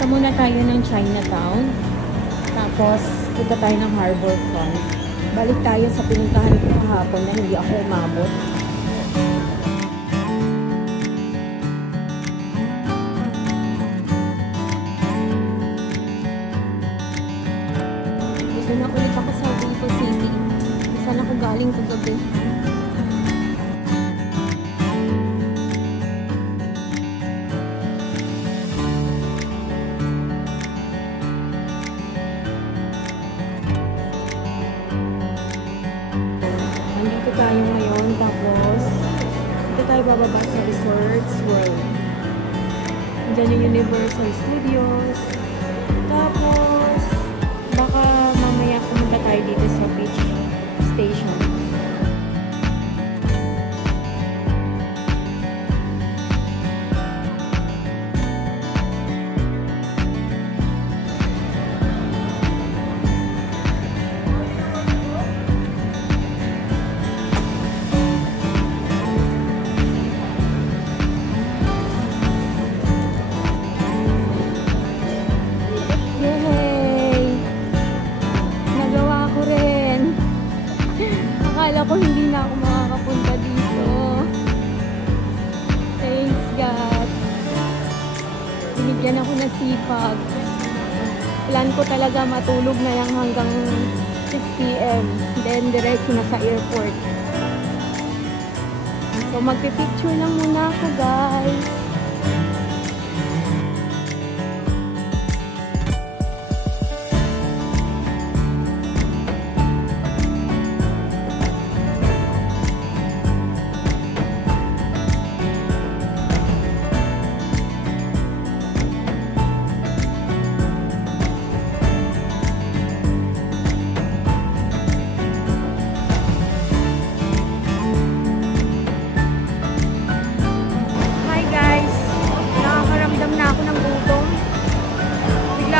Punta muna tayo ng Chinatown. Tapos, punta tayo ng Harbor Front. Balik tayo sa pinuntahan ko kahapon na hindi ako umabot. Gusto na ulit ako sa Vivo City. Saan ako galing kagabi? Tayo ngayon, tapos dito tayo bababa sa Resorts World. Diyan yung Universal Studios. Tapos baka mamaya pumunta tayo dito sa beach station. Akala ko hindi na ako makakapunta dito. Thanks God. Binigyan ako ng sipag. Plan ko talaga matulog na lang hanggang 6 PM. Then diretso na sa airport. So magpipicture lang muna ako guys.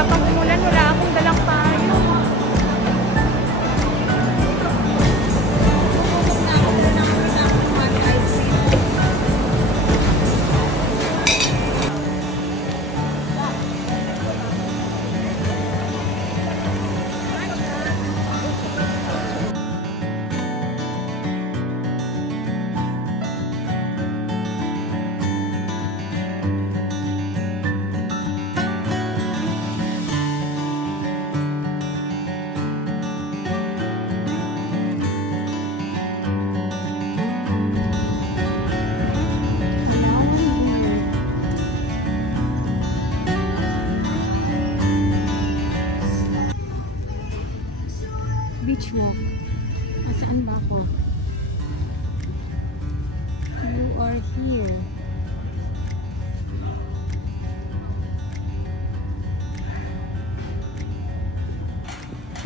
Pag umulan, wala akong dalang payo. Beach walk. Saan ba ako? You are here.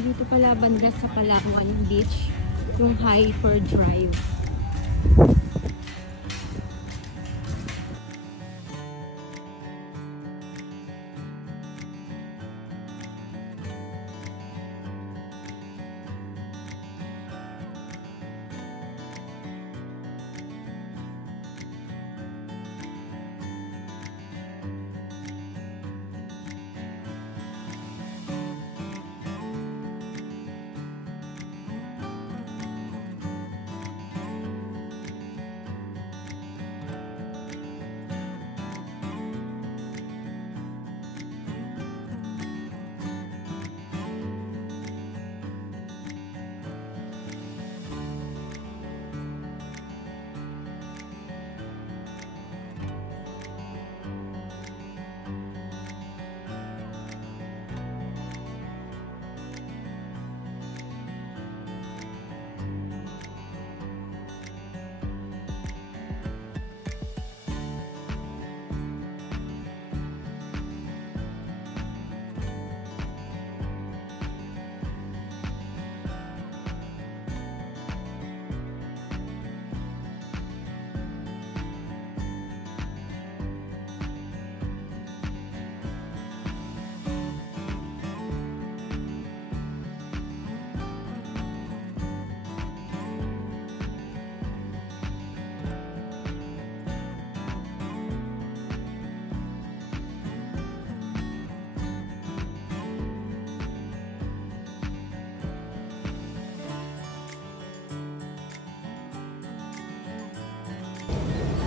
Dito pala banda sa Palawan Beach, yung Hyper Drive.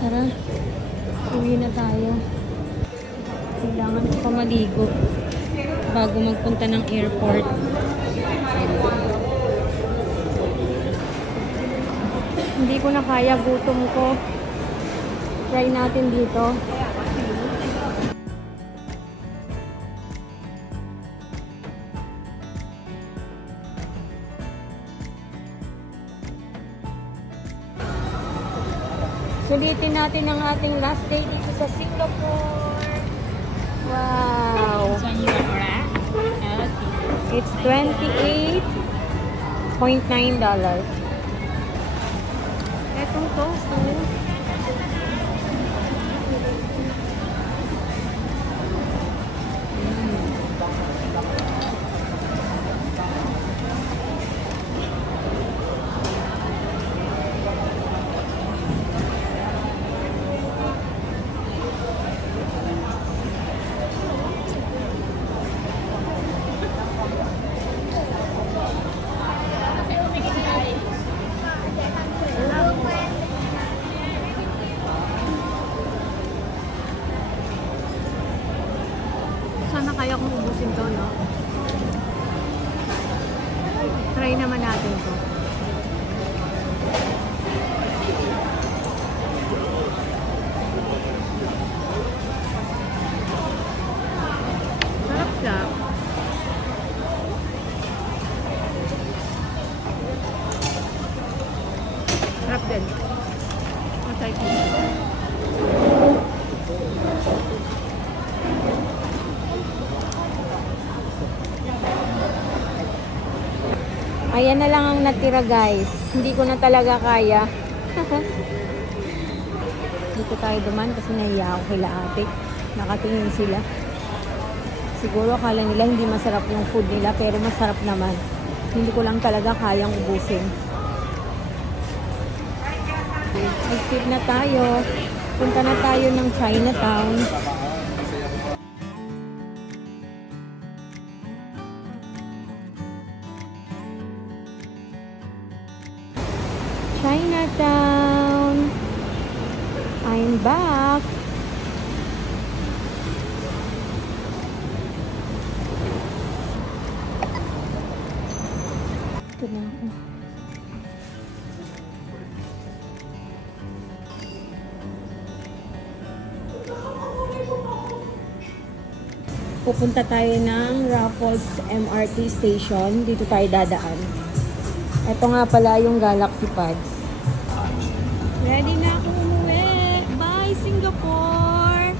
Tara, uwi na tayo. Kailangan ko pa maligo bago magpunta ng airport. Hindi ko na kaya, gutom ko. Try natin dito. Sulitin natin ang ating last day dito sa Singapore. Wow! It's $28.9. Etong toast, sana kaya kong ubusin to, no? Try naman natin to. Sarap siya. Sarap din. Masay ko. Ayan na lang ang natira, guys. Hindi ko na talaga kaya. Dito tayo duman kasi nahiya ako kila ate. Nakatingin sila. Siguro akala nila hindi masarap yung food nila, pero masarap naman. Hindi ko lang talaga kayang ubusin. Exit na tayo. Punta na tayo ng Chinatown. Chinatown. I'm back. Ito na ako. Pupunta tayo ng Raffles MRT Station. Dito tayo dadaan. Ito nga pala yung Galaxy Pads. Ready na ako umuwi. Bye, Singapore!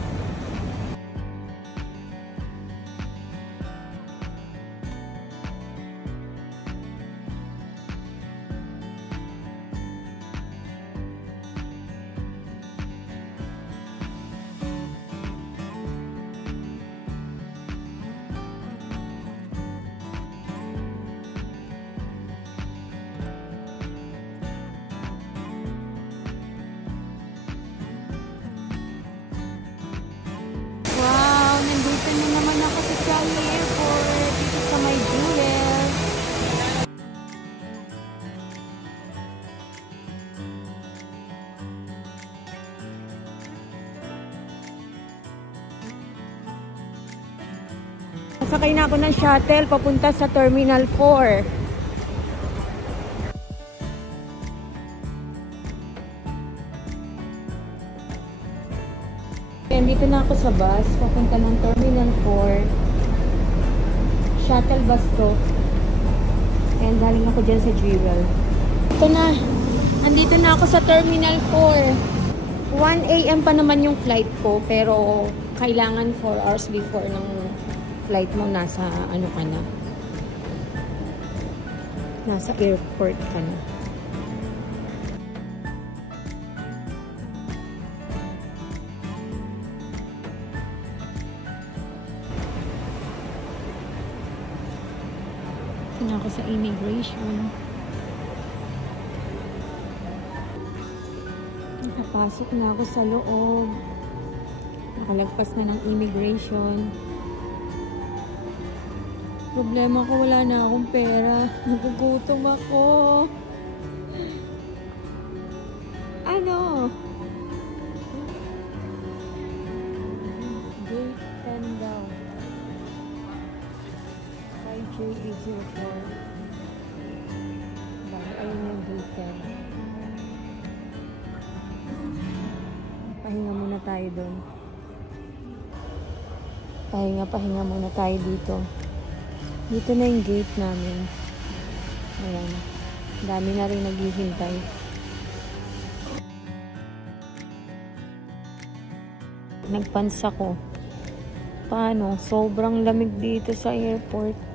Nandito na naman ako sa Changi Airport, dito sa may Jules. Sakay na ako ng shuttle papunta sa Terminal 4. Dito na ako sa bus, papunta ng Terminal 4. Shuttle bus to. And galing ako dyan sa Jewel. Ito na. Andito na ako sa Terminal 4. 1 AM pa naman yung flight ko, pero kailangan 4 hours before ng flight mo nasa ano ka na. Nasa airport ka na. Na ako sa immigration. Nakapasok na ako sa loob. Nakalagpas na ng immigration. Problema ko, wala na akong pera. Nagugutom ako. Ano? usual. Ayun yung gated. Pahinga muna tayo doon. Pahinga muna tayo dito. Dito na yung gate namin. Ayan. Dami na rin naghihintay. Nagpans ako. Paano? Sobrang lamig dito sa airport.